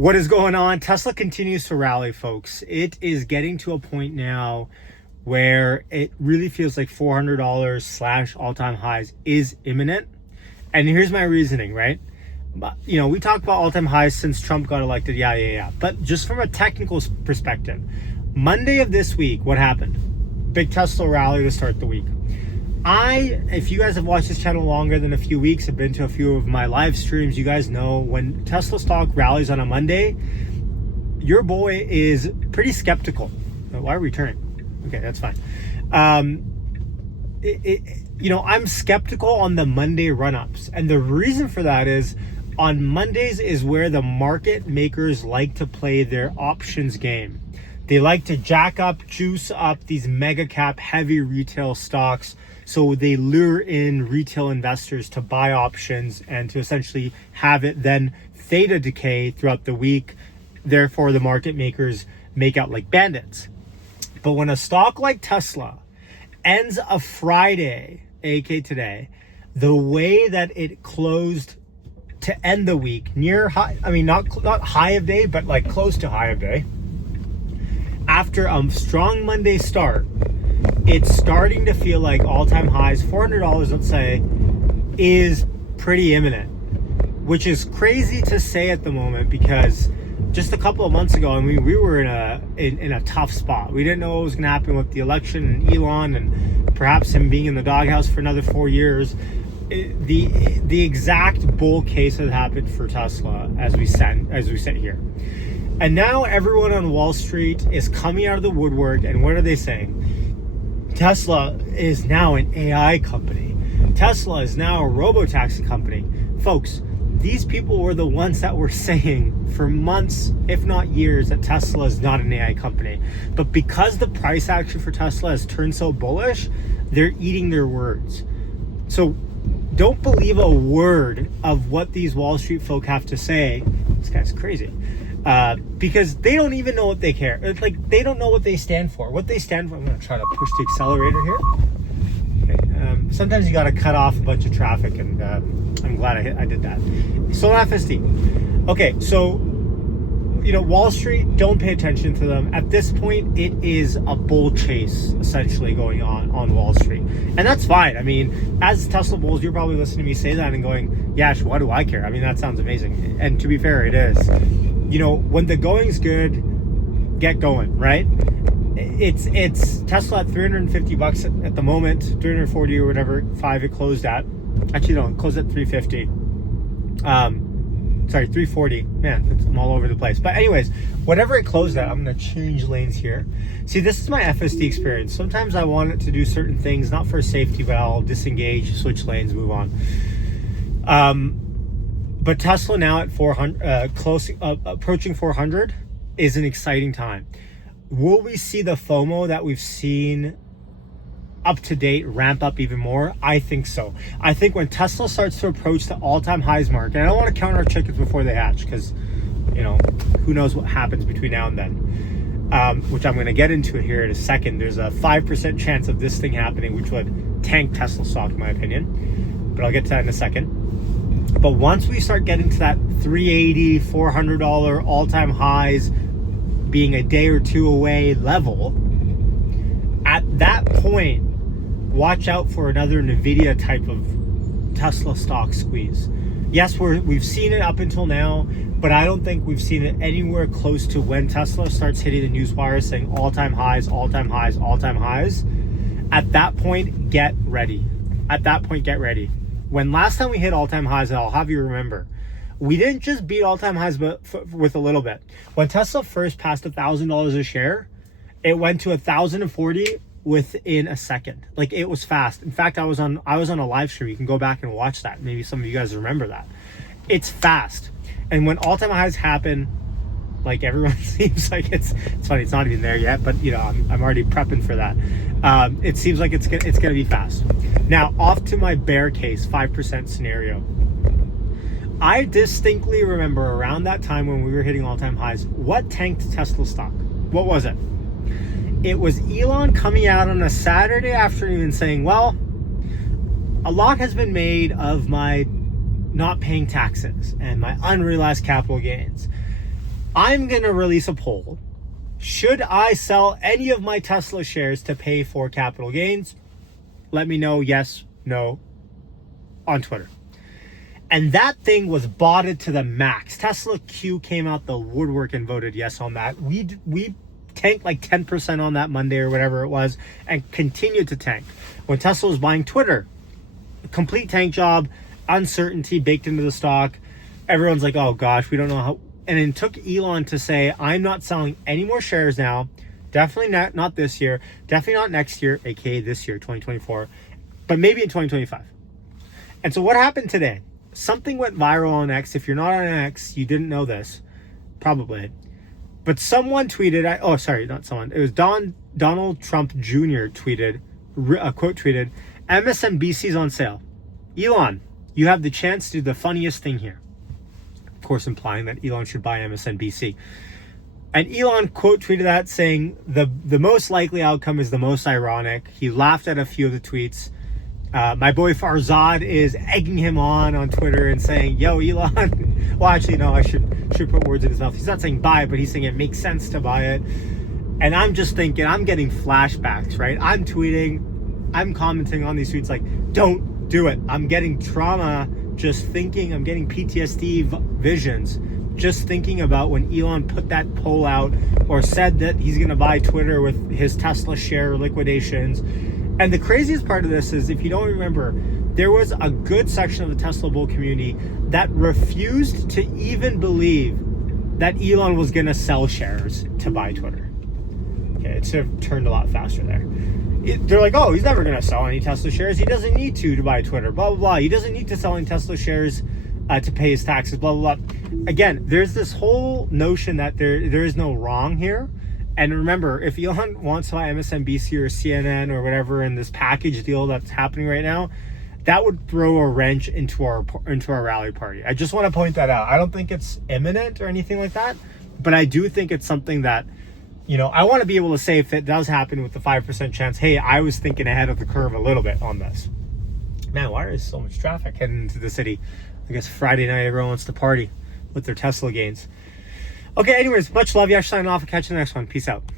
What is going on? Tesla continues to rally, folks. It is getting to a point now where it really feels like $400 / all-time highs is imminent. And here's my reasoning, right? You know, we talked about all-time highs since Trump got elected. Yeah. But just from a technical perspective, Monday of this week, what happened? Big Tesla rally to start the week. If you guys have watched this channel longer than a few weeks, have been to a few of my live streams, you guys know when Tesla stock rallies on a Monday, your boy is pretty skeptical. Why are we turning? Okay, that's fine. I'm skeptical on the Monday run-ups. And the reason for that is on Mondays is where the market makers like to play their options game. They like to jack up, juice up these mega cap heavy retail stocks. So they lure in retail investors to buy options and to essentially have it then theta decay throughout the week. Therefore, the market makers make out like bandits. But when a stock like Tesla ends a Friday, aka today, the way that it closed to end the week near high, not high of day, but like close to high of day, after a strong Monday start, it's starting to feel like all-time highs, $400, let's say, is pretty imminent, which is crazy to say at the moment because just a couple of months ago, we were in a tough spot. We didn't know what was going to happen with the election and Elon and perhaps him being in the doghouse for another 4 years. The exact bull case has happened for Tesla as we sit here. And now everyone on Wall Street is coming out of the woodwork, and what are they saying? Tesla is now an AI company. Tesla is now a robo-taxi company. Folks, these people were the ones that were saying for months, if not years, that Tesla is not an AI company. But because the price action for Tesla has turned so bullish, they're eating their words. So don't believe a word of what these Wall Street folk have to say. This guy's crazy. Because they don't even know what they care. It's like they don't know what they stand for. What they stand for. I'm going to try to push the accelerator here. Okay. Sometimes you got to cut off a bunch of traffic, and I'm glad I did that. So FSD. Okay, so Wall Street, don't pay attention to them. At this point, it is a bull chase essentially going on Wall Street. And that's fine. As Tesla bulls, you're probably listening to me say that and going, yeah, what do I care? That sounds amazing. And to be fair, it is. When the going's good, get going, right? It's Tesla at $350 at the moment, 340 or whatever, 5 it closed at. Actually, no, it closed at 350. 340. Man, I'm all over the place. But anyways, whatever it closed at, I'm going to change lanes here. See, this is my FSD experience. Sometimes I want it to do certain things, not for safety, but I'll disengage, switch lanes, move on. But Tesla now at 400, approaching 400 is an exciting time. Will we see the FOMO that we've seen up to date ramp up even more? I think so. I think when Tesla starts to approach the all-time highs mark, and I don't want to count our chickens before they hatch because, who knows what happens between now and then, which I'm going to get into here in a second. There's a 5% chance of this thing happening, which would tank Tesla stock, in my opinion. But I'll get to that in a second. But once we start getting to that $380, $400 all-time highs being a day or two away level, at that point, watch out for another NVIDIA type of Tesla stock squeeze. Yes, we've seen it up until now, but I don't think we've seen it anywhere close to when Tesla starts hitting the news wire saying all-time highs, all-time highs, all-time highs. At that point, get ready. When last time we hit all-time highs, and I'll have you remember, we didn't just beat all-time highs but with a little bit. When Tesla first passed $1,000 a share, it went to 1,040 within a second. Like, it was fast. In fact, I was on a live stream. You can go back and watch that. Maybe some of you guys remember that. It's fast. And when all-time highs happen, like, everyone seems like it's funny. It's not even there yet, but I'm already prepping for that. It seems like it's gonna be fast. Now, off to my bear case 5% scenario. I distinctly remember around that time when we were hitting all-time highs, what tanked Tesla stock? What was it? It was Elon coming out on a Saturday afternoon and saying, well, a lot has been made of my not paying taxes and my unrealized capital gains. I'm going to release a poll. Should I sell any of my Tesla shares to pay for capital gains? Let me know yes, no on Twitter. And that thing was botted to the max. Tesla Q came out the woodwork and voted yes on that. We tanked like 10% on that Monday or whatever it was and continued to tank. When Tesla was buying Twitter, complete tank job, uncertainty baked into the stock. Everyone's like, oh gosh, we don't know how. And it took Elon to say, I'm not selling any more shares now. Definitely not this year. Definitely not next year, aka this year, 2024, but maybe in 2025. And so what happened today? Something went viral on X. If you're not on X, you didn't know this, probably. But someone tweeted, not someone. It was Donald Trump Jr. tweeted, quote tweeted, MSNBC's on sale. Elon, you have the chance to do the funniest thing here. Of course, implying that Elon should buy MSNBC. And Elon quote tweeted that saying, the most likely outcome is the most ironic. He laughed at a few of the tweets. My boy Farzad is egging him on Twitter and saying, yo, Elon. Well, actually, no, I should put words in his mouth. He's not saying buy it, but he's saying it makes sense to buy it. And I'm just thinking, I'm getting flashbacks, right? I'm tweeting, I'm commenting on these tweets like, don't do it. I'm getting trauma just thinking, I'm getting PTSD visions just thinking about when Elon put that poll out or said that he's going to buy Twitter with his Tesla share liquidations. And the craziest part of this is, if you don't remember, there was a good section of the Tesla bull community that refused to even believe that Elon was going to sell shares to buy Twitter. Okay, it should have turned a lot faster there. They're like, oh, he's never going to sell any Tesla shares. He doesn't need to buy Twitter, blah, blah, blah. He doesn't need to sell any Tesla shares to pay his taxes, blah, blah, blah. Again, there's this whole notion that there is no wrong here. And remember, if Elon wants to buy MSNBC or CNN or whatever in this package deal that's happening right now, that would throw a wrench into our rally party. I just want to point that out. I don't think it's imminent or anything like that, but I do think it's something that, you know, I want to be able to say, if it does happen with the 5% chance, hey, I was thinking ahead of the curve a little bit on this. Man, why is so much traffic heading into the city? I guess Friday night everyone wants to party with their Tesla gains. Okay, anyways, much love. You. Signing off. I'll catch you in the next one. Peace out.